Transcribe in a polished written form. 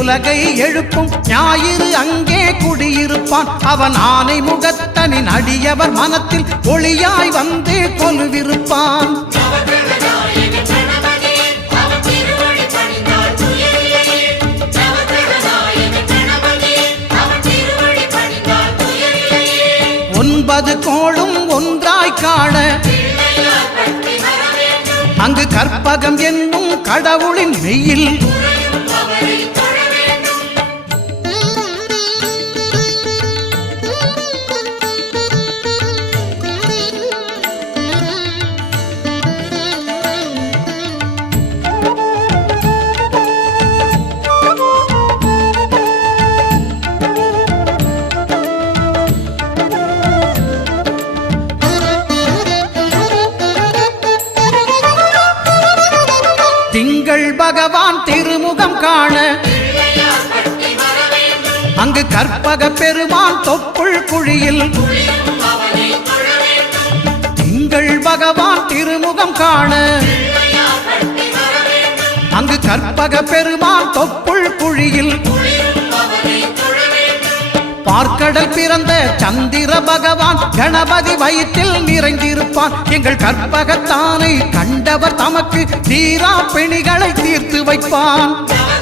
உலகை எழுப்பும் ஞாயிறு அங்கே குடியிருப்பான். அவன் ஆனை முகத்தனின் அடியவர் மனத்தில் ஒளியாய் வந்து கொலுவிருப்பான். ஒன்பது கோளும் ஒன்றாய் காண அங்கு கற்பகம் என்னும் கடவுளின் மெய்யில் திங்கள் பகவான் திருமுகம் காண அங்கு கற்பக பெருமான் தொப்புள் குழியில் திங்கள் பகவான் திருமுகம் காண அங்கு கற்பக பெருமான் தொப்புள் குழியில் பார்க்கடல் பிறந்த சந்திர பகவான் கணபதி வயிற்றில் நிறைந்திருப்பான். எங்கள் கற்பகத்தானை கண்டவர் தமக்கு தீரா பிணிகளை தீர்த்து வைப்பான்.